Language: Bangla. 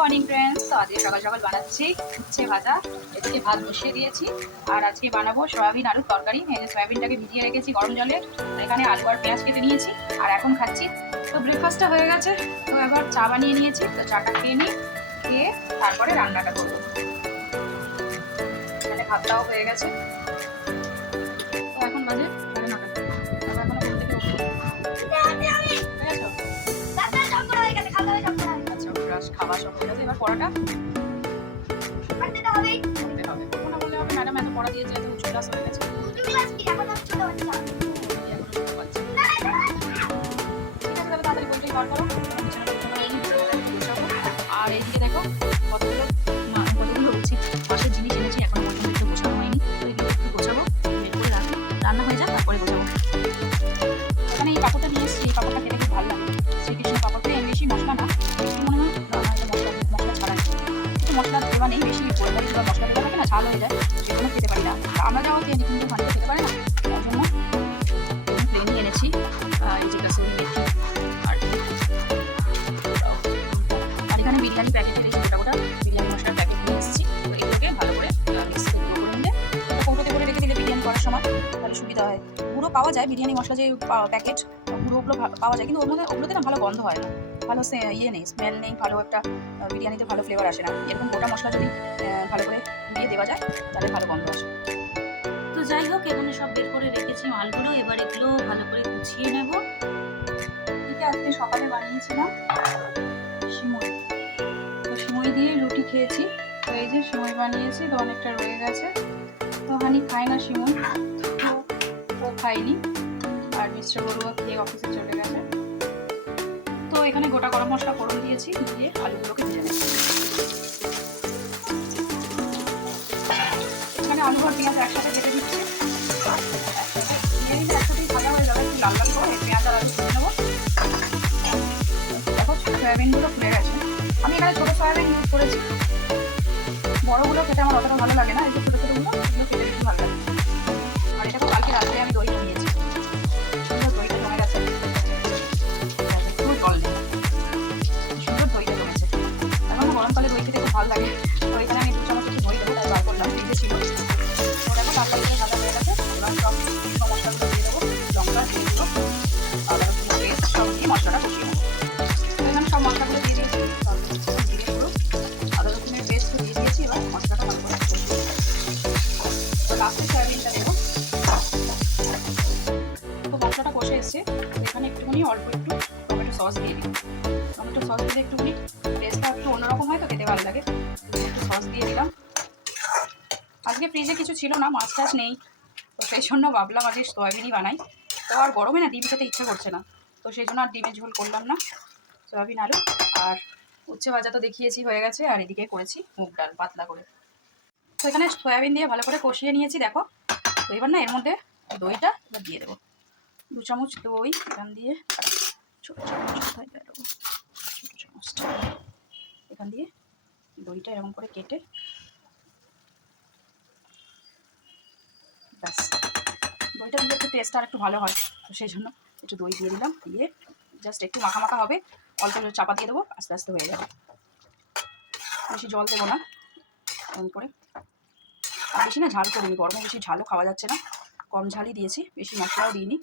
Morning friends. তো আজকে সকাল সকাল বানাচ্ছি উচ্ছে ভাজা। এদিকে ভাত বসিয়ে দিয়েছি আর আজকে বানাবো সয়াবিন আলুর তরকারি। এই যে সয়াবিনটাকে ভিজিয়ে রেখেছি গরম জলে, এখানে আলু আর পেঁয়াজ কেটে নিয়েছি আর এখন খাচ্ছি। তো ব্রেকফাস্টটা হয়ে গেছে, তো এবার চা বানিয়ে নিয়েছি। তো চাটা খেয়ে নিই, খেয়ে তারপরে রান্নাটা করবো। এখানে ভাতটাও হয়ে গেছে। তো এখন বাজে 9:30। তারপর এখনো ঘুম থেকে উঠি। আচ্ছা, ব্রাশ খাওয়া সব হয়ে গেছে, এবার পড়াটা করতে হবে। কোনো বললে হবে, ম্যাডাম এত পড়া দিয়েছে, এত উঁচু ক্লাস হয়ে গেছে। ঠিক আছে, তাহলে তাড়াতাড়ি বইটাই বার করো। আর এইদিকে দেখো কতগুলো উচিত পাশের জিনিস এনেছি, এখনো পর্যন্ত একটু গোছানো হয়নি। তো এগুলো একটু গোছাবো, বের করে রাখবো, রান্না হয়ে যাক তারপরে গোছাবো। এখানে এই পাপড়টা নিয়ে এসেছি, এই পাপড়টা খেতে খুব ভালো লাগে। শ্রীকৃষ্ণ পাপড়টা বেশি মশলা না, বেশি মনে হয় মশলা ছাড়া একটু মশলা দেওয়া নেই, বেশি পরিমাণে মশলা দেওয়া থাকে না, ঝাল হয়ে যায়, সেজন্য খেতে পারি না। আমরা যাওয়া খেয়ে কিন্তু ভালো খেতে পারে না, তার জন্য প্লেনই এনেছি। এই যে কাসুরি মেথি আর এখানে বিরিয়ানি প্যাকেট এনেছি, গোটা গোটা বিরিয়ানি মশলার প্যাকেট নিয়ে এসেছি। তো এগুলোকে ভালো করে মিক্সিতে গুঁড়ো করে নিলে, কৌটোতে করে রেখে দিলে বিরিয়ানি করার সময় তাহলে সুবিধা হয়। গুঁড়ো পাওয়া যায়, বিরিয়ানি মশলা যে প্যাকেট গুঁড়োগুলো পাওয়া যায়, কিন্তু ওগুলোতে না ভালো গন্ধ হয় না, ভালো ইয়ে নেই, স্মেল নেই, ভালো একটা বিরিয়ানিতে ভালো ফ্লেভার আসে না। এরকম গোটা মশলা যদি ভালো করে গুঁড়িয়ে দেওয়া যায় তাহলে ভালো গন্ধ আসে। তো যাই হোক, এখানে সব বের করে রেখেছি মালগুলো, এবার এগুলো ভালো করে গুছিয়ে নেব। এদিকে আজকে সকালে বানিয়েছিলাম সিমই, তো সিমই দিয়ে রুটি খেয়েছি। তো এই যে সিমই বানিয়েছি, তো অনেকটা রয়ে গেছে। তো হানি খায় না সিমই, তো ও খায়নি, আর মিস্টার বড়ুয়া খেয়ে অফিসে চলে গেছে। তো এখানে গোটা গরম মশলা ফোড়ন দিয়েছি, দিয়ে আলুগুলোকে ভেজে নেব। এখানে আলু আর পেঁয়াজ একসাথে কেটে দিচ্ছি, দিয়ে দিলে একসাথেই ভাজা হয়ে যাবে। একটু লাল লাল করে পেঁয়াজ আর আলু ভেজে নেবো। দেখো সয়াবিনগুলো ফুলে গেছে। আমি এখানে ছোটো সয়াবিন ইউজ করেছি, বড়গুলো খেতে আমার অতটা ভালো লাগে না। এই যে ছোটো ছোটোগুলো, এগুলো খেতে বেশি ভালো লাগে। আর এটা তো কালকে রাত্রে আমি দই জমিয়েছি, সুন্দর দইটা জমে গেছে, একটু জল নেই, সুন্দর দইটা জমেছে। এখন গরমকালে দই খেতে খুব ভালো লাগে। তো এখানে আমি 2 চামচ একটু দই দেবো, তাই বার করলাম, ফ্রিজে ছিল। তো দেখো তরকারিটা ভাজা হয়ে গেছে, এবার সব মশলাগুলো দিয়ে দেবো, লঙ্কা দিয়ে দেবো, আদা রসুন পেস্ট সব দিয়ে মশলাটা কষিয়ে নেবো। তো এখানে সব মশলাগুলো দিয়ে দিয়েছি, জিরে গুঁড়ো, আদা রসুনের পেস্ট দিয়ে দিয়েছি। এবার মশলাটা ভালো করে কষিয়ে নেবো। তো লাস্টে সয়াবিনটা দেবো। তো মশলাটা কষে এসছে, এখানে একটুখানি অল্প একটু টমেটো সস দিয়ে দিই। টমেটো সস দিলে একটুখানি টেস্টটা একটু অন্যরকম হয়, তো খেতে ভালো লাগে। একটু সস দিয়ে দিলাম। আজকে ফ্রিজে কিছু ছিল না, মাছ টাছ নেই, তো সেই জন্য ভাবলাম আজকে সয়াবিনই বানাই। তো আর গরমে না ডিম খেতে ইচ্ছে করছে না, তো সেই জন্য আর ডিমের ঝোল করলাম না। সয়াবিন আলু আর উচ্ছে ভাজা তো দেখিয়েছি হয়ে গেছে, আর এদিকে করেছি মুগ ডাল পাতলা করে। তো এখানে সয়াবিন দিয়ে ভালো করে কষিয়ে নিয়েছি দেখো। তো এবার না এর মধ্যে দইটা এবার দিয়ে দেবো, 2 চামচ দই এখান দিয়ে, ছোটো চামচ ছোটো চামচটা এখান দিয়ে দইটা এরকম করে কেটে, ব্যাস। দইটা দিলে একটু টেস্ট আর একটু ভালো হয়, তো সেই জন্য একটু দই দিয়ে দিলাম, দিয়ে জাস্ট একটু মাখা মাখা হবে, অল্প চাপা দিয়ে দেবো, আস্তে আস্তে হয়ে যাবে। বেশি জল দেবো না, এরকম করে। আর বেশি না ঝাল করিনি, গরমে বেশি ঝালও খাওয়া যাচ্ছে না, কম ঝালই দিয়েছি, বেশি মশলাও দিইনি।